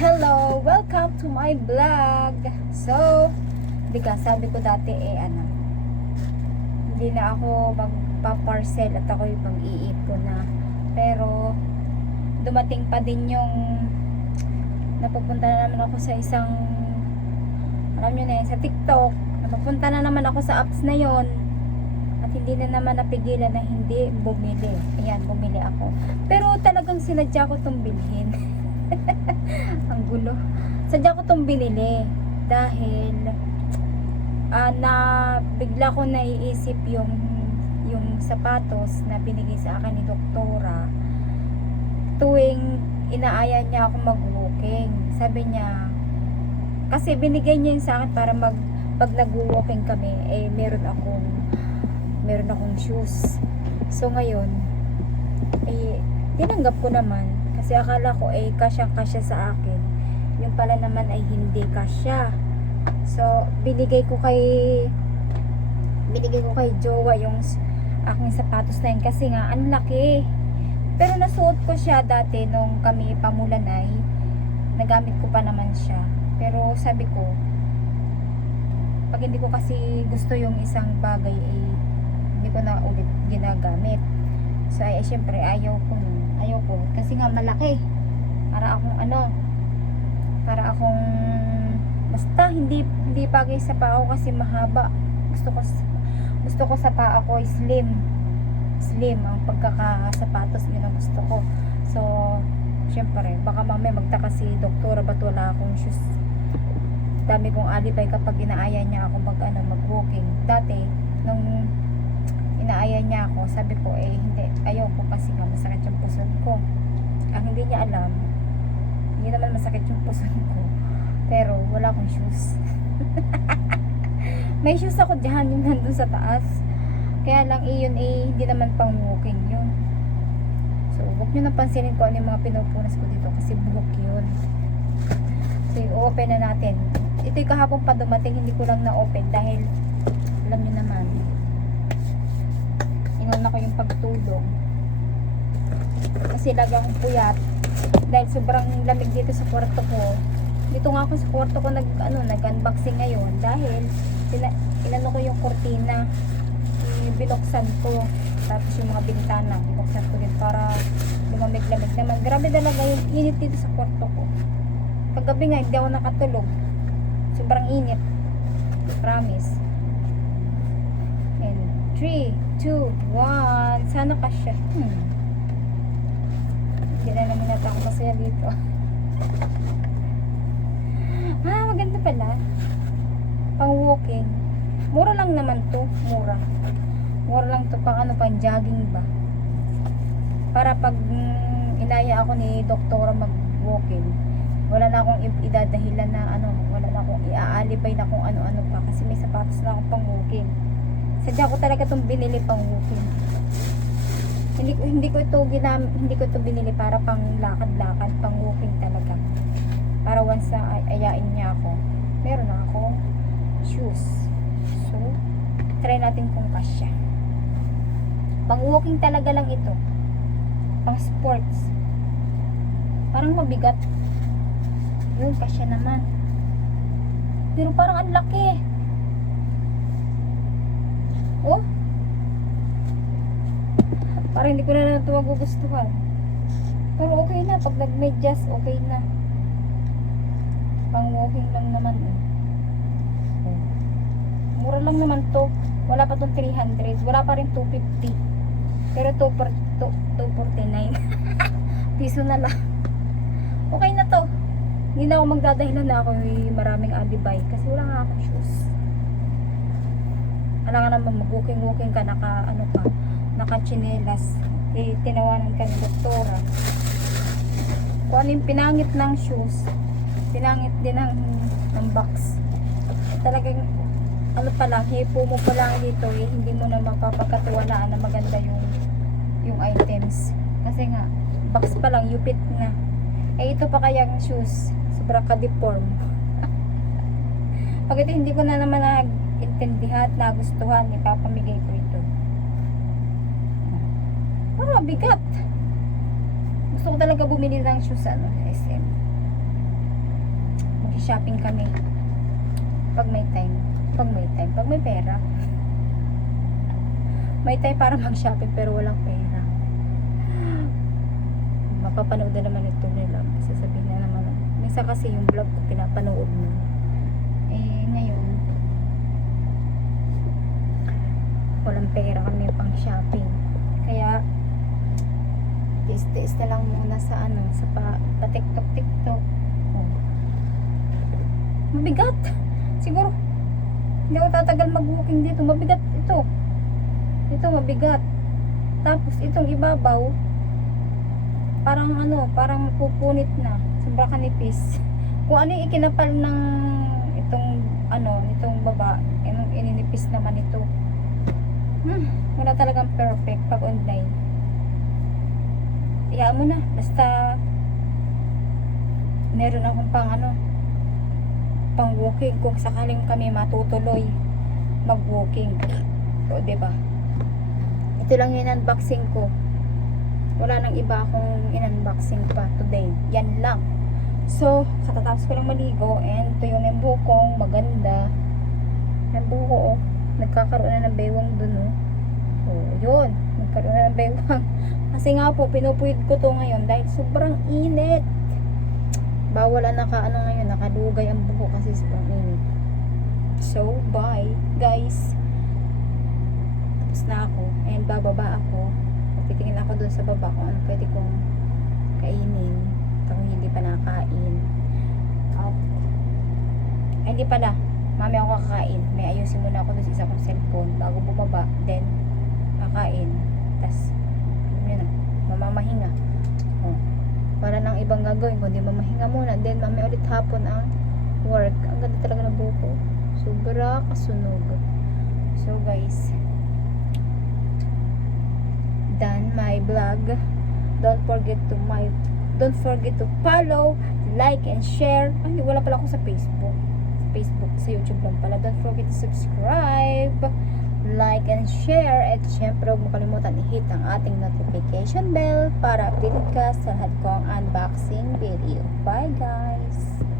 Hello! Welcome to my vlog! So, sabi ko dati hindi na ako magpa-parcel at ako yung mag-iipon na. Pero, dumating pa din yung napupunta na naman ako sa isang, alam nyo na yun, sa TikTok. Napupunta na naman ako sa apps na yon at hindi na naman napigilan na hindi bumili. Ayan, bumili ako. Pero talagang sinadya ko itong bilhin. Ang gulo. Sadya ko itong binili dahil na bigla ko naiisip yung sapatos na binigay sa akin ni doktora tuwing inaaya niya ako mag-walking. Sabi niya, kasi binigay niya yun sa akin para pag nag-walking kami, meron akong shoes. So ngayon, tinanggap ko naman kasi akala ko kasyang-kasya sa akin. Yung pala naman ay hindi kasya. So binigay ko kay Jowa yung aking sapatos na yun kasi nga ang laki. Pero nasuot ko siya dati nung kami pamulanay. Nagamit ko pa naman siya. Pero sabi ko, pag hindi ko kasi gusto yung isang bagay, hindi ko na ulit ginagamit. So syempre ayaw ko kasi nga malaki. Para akong basta hindi bagay sa paa ko kasi mahaba. Gusto ko sa paa ko slim ang pagkakasapatos, yun ang gusto ko. So syempre baka mamaya magtaka si doktora ba't wala akong shoes. Dami kong alibay kapag inaaya niya ako mag-walking. Dati nung inaaya niya ako, sabi ko hindi, ayoko kasi nga masakit yung puson ko. Ang hindi niya alam, hindi naman masakit yung puson ko, pero wala akong shoes. May shoes ako dyan, yung nandun sa taas. Kaya lang iyon hindi naman pang walking yun. So huwag nyo napansinin ko ano yung mga pinupunas ko dito kasi buhok yun. So i-open na natin. Ito yung kahapon pa dumating, hindi ko lang na-open dahil alam nyo naman, inuna ko yung pagtulog kasi lagi akong puyat dahil sobrang lamig dito sa kwarto ko. Dito nga ako sa kwarto ko nag-unboxing ngayon dahil inano ko yung kurtina, binuksan ko, tapos yung mga bintana binuksan ko din para lumamig-lamig naman. Grabe talaga yung init dito sa kwarto ko. Kagabi nga hindi ako nakatulog, sobrang init, promise. And 3, 2, 1, sana kasya. Hindi na naman nata ako masaya dito. Maganda pala pang walking. Mura lang naman to, mura lang to pang jogging ba, para pag inaya ako ni doktora mag walking, wala na akong idadahilan na wala na akong iaalibay na kung ano-ano pa kasi may sapatos na akong pang walking. Sadya ko talaga itong binili pang walking. Hindi ko ito binili para pang lakad-lakad, pang walking talaga. Para once na ayain niya ako, meron na akong shoes. So, try natin kung kasya. Pang walking talaga lang ito. Pang sports. Parang mabigat. Yun, kasya naman. Pero parang ang laki. Oh, parang hindi ko na ito magugustuhan. Pero okay na, pag nag-medyas, okay na. Pang walking lang naman mura lang naman to. Wala pa tong 300, wala pa rin 250, pero 249 piso na lang. Okay na to. Hindi na ako magdadahilan na ako maraming alibay kasi wala nga akong shoes. Alam nga naman mag-walking ka, naka-chinelas, tinawanan ka ni doktora. Kung ano yung pinangit ng shoes, pinangit din ng box. Talagang hipo mo pa lang dito, hindi mo na mapapagkatiwalaan na maganda yung items. Kasi nga, box pa lang, yupit na. Ito pa kayang shoes, sobrang ka-deform. Pag ito hindi ko na naman intindihan, nagustuhan, ipapamigay ko ito. Parang bigat. Gusto gusto ko talaga bumili ng shoes sa SM. Mag-shopping kami. Pag may time. Pag may pera. May time para mag-shopping pero walang pera. Mapapanood na naman ito nila. Sasabihin na naman. Minsan kasi yung vlog ko pinapanood mo. Ngayon, walang pera kami pang shopping. Kaya, tiis-tiis na lang muna sa sa pa-tiktok. Oh. Mabigat. Siguro, hindi ako tatagal mag-walking dito. Mabigat ito. Ito mabigat. Tapos, itong ibabaw, parang pupunit na. Sobrang kanipis. Kung ano yung ikinapal ng itong baba, ininipis naman ito. Wala talagang perfect pag online. Iyaan mo na. Basta, meron akong pang walking kung sakaling kami matutuloy mag-walking. O, diba? Ito lang yung unboxing ko. Wala nang iba akong in-unboxing pa today. Yan lang. So, katatapos ko lang maligo and ito yung buhok kong maganda. Yung buhok ko, nagkakaroon na ng baywang dun, yun. Nagkaroon na ng baywang. Kasi nga po, pinupuyod ko to ngayon dahil sobrang init. Bawal na nakadugay ang buhok kasi sobrang init. So, bye, guys. Tapos na ako. And bababa ako. Titingin ako dun sa baba kung ano pwede kong kainin. Kung hindi pa nakain. Hindi pala. Mami ako kakain. May ayusin muna ako dun sa isa kong cellphone bago bumaba. Then, kakain. Tapos, yun na. Mamamahinga. Para nang ibang gagawin. Kundi mamahinga muna. Then, mami ulit hapon ang work. Ang ganda talaga ng buko. Sobra kasunog. So, guys, done my vlog. Don't forget to follow, like, and share. Ay, wala pala ako sa Facebook. Sa YouTube lang pala. Don't forget to subscribe, like, and share. At syempre, huwag mo kalimutan i-hit ang ating notification bell para updated ka sa lahat kong unboxing video. Bye, guys!